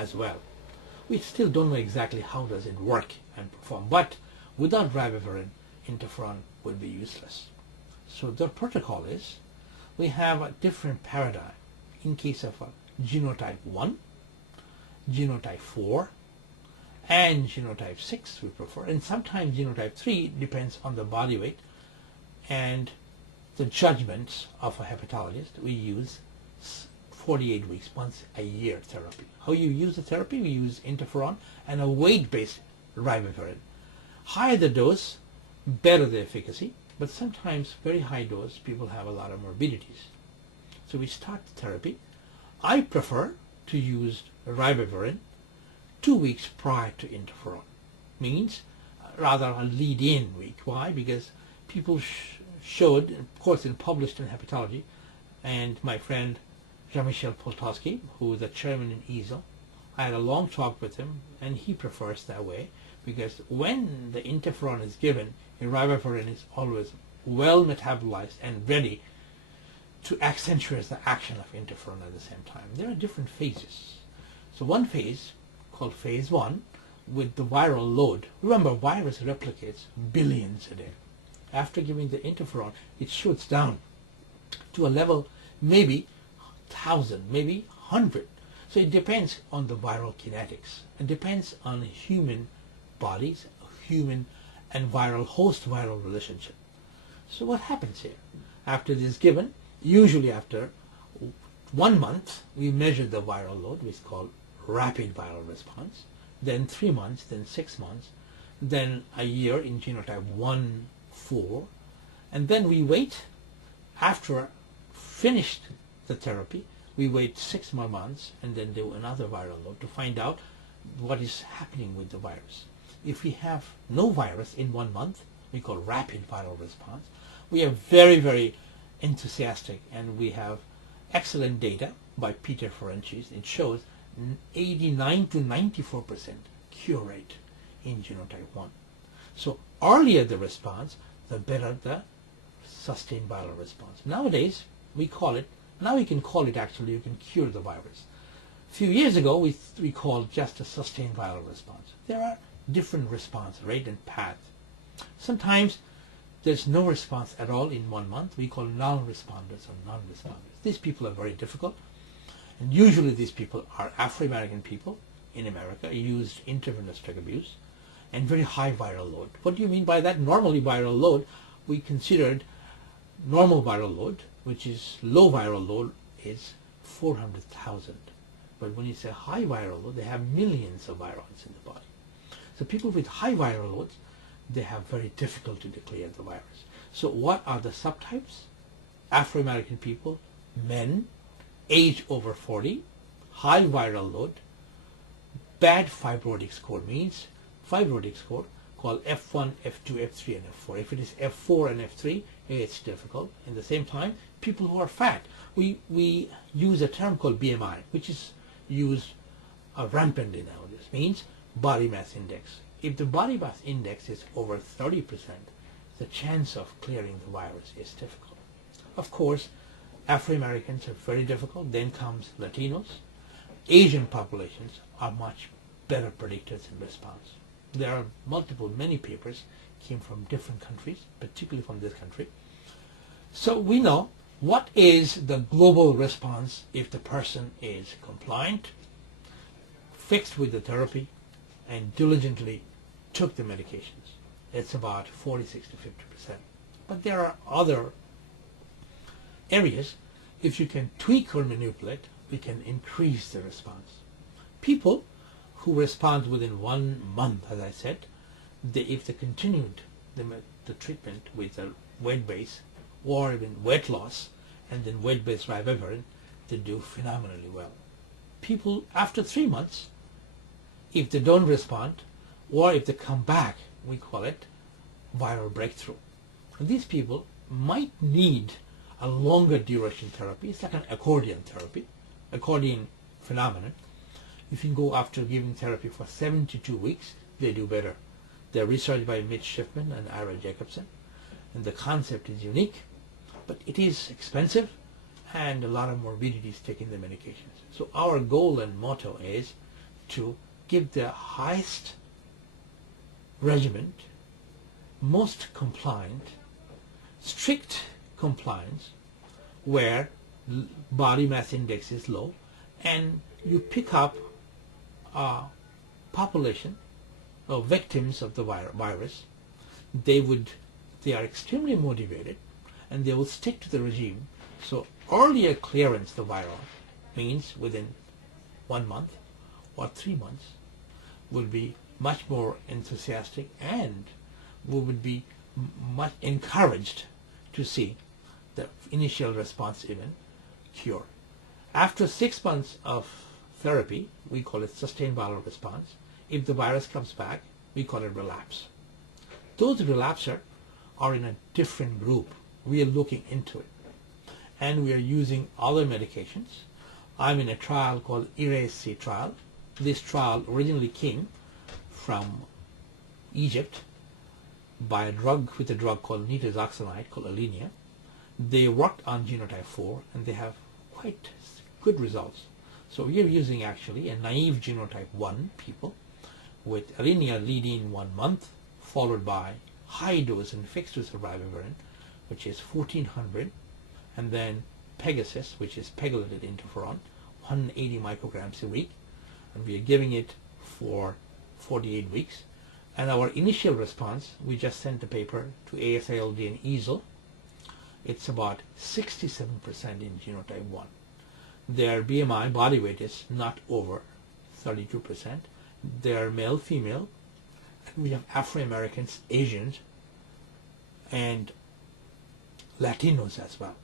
as well. We still don't know exactly how does it work and perform, but without ribavirin, interferon would be useless. So the protocol is, we have a different paradigm in case of a genotype 1, genotype 4, and genotype 6 we prefer, and sometimes genotype 3 depends on the body weight and the judgments of a hepatologist. We use 48 weeks, once a year therapy. How you use the therapy? We use interferon and a weight-based ribavirin. Higher the dose, better the efficacy, but sometimes very high dose people have a lot of morbidities. So we start the therapy. I prefer to use ribavirin 2 weeks prior to interferon. Means rather a lead-in week. Why? Because people showed, of course, published in hepatology, and my friend Jean-Michel Poltoski, who is the chairman in EASL, I had a long talk with him, and he prefers that way because when the interferon is given, ribavirin is always well metabolized and ready to accentuate the action of interferon at the same time. There are different phases. So one phase, called phase 1, with the viral load. Remember, virus replicates billions a day. After giving the interferon, it shoots down to a level maybe 1,000, maybe 100. So it depends on the viral kinetics. It depends on human bodies, human and viral host-viral relationship. So what happens here? After this is given, usually after 1 month, we measure the viral load, which is called rapid viral response. Then 3 months, then 6 months, then a year in genotype 1, 4, and then we wait. After finished the therapy, we wait 6 more months and then do another viral load to find out what is happening with the virus. If we have no virus in 1 month, we call rapid viral response. We are very, very enthusiastic, and we have excellent data by Peter Ferenczi. It shows 89 to 94% cure rate in genotype 1. So earlier the response, the better the sustained viral response. Nowadays, we call it, now you can call it actually, you can cure the virus. A few years ago, we called just a sustained viral response. There are different response rate and path. Sometimes there's no response at all in 1 month. We call non-responders or non-responders. These people are very difficult. And usually these people are Afro-American people in America, used intravenous drug abuse, and very high viral load. What do you mean by that? Normally viral load, we considered normal viral load, which is low viral load, is 400,000. But when you say high viral load, they have millions of virons in the body. So people with high viral loads, they have very difficult to declare the virus. So what are the subtypes? Afro-American people, men, age over 40, high viral load, bad fibrotic score, means fibrotic score called F1, F2, F3, and F4. If it is F4 and F3, it's difficult. In the same time, people who are fat, we use a term called BMI, which is used rampantly nowadays, means body mass index. If the body mass index is over 30%, the chance of clearing the virus is difficult. Of course, Afro-Americans are very difficult. Then comes Latinos. Asian populations are much better predictors in response. There are many papers came from different countries, particularly from this country. So we know what is the global response if the person is compliant, fixed with the therapy, and diligently took the medications. It's about 46 to 50%. But there are other areas. If you can tweak or manipulate, we can increase the response. People who respond within 1 month, as I said, if they continued the treatment with a weight base or even weight loss and then weight-based ribavirin, they do phenomenally well. People after 3 months, if they don't respond or if they come back, we call it viral breakthrough. And these people might need a longer duration therapy. It's like an accordion therapy, accordion phenomenon. If you go after giving therapy for 72 weeks, they do better. They're researched by Mitch Schiffman and Ira Jacobson, and the concept is unique, but it is expensive and a lot of morbidities taking the medications. So our goal and motto is to give the highest regimen, most compliant, strict compliance, where body mass index is low, and you pick up a population of victims of the virus. They are extremely motivated, and they will stick to the regime. So earlier clearance of the viral means within 1 month or 3 months will be much more enthusiastic, and we would be much encouraged to see the initial response even cure. After 6 months of therapy, we call it sustained viral response. If the virus comes back, we call it relapse. Those relapsers are in a different group. We are looking into it, and we are using other medications. I'm in a trial called Erase-C trial. This trial originally came from Egypt by a drug called nitazoxanide called Alenia. They worked on genotype 4, and they have quite good results. So we are using actually a naive genotype 1 people with Alenia lead-in 1 month, followed by high dose and fixed dose of ribavirin, which is 1400, and then Pegasus, which is pegylated interferon, 180 micrograms a week, and we are giving it for 48 weeks. And our initial response, we just sent the paper to ASILD and EASL. It's about 67% in genotype 1. Their BMI, body weight, is not over 32%. They are male, female, and we have Afro-Americans, Asians, and Latinos as well.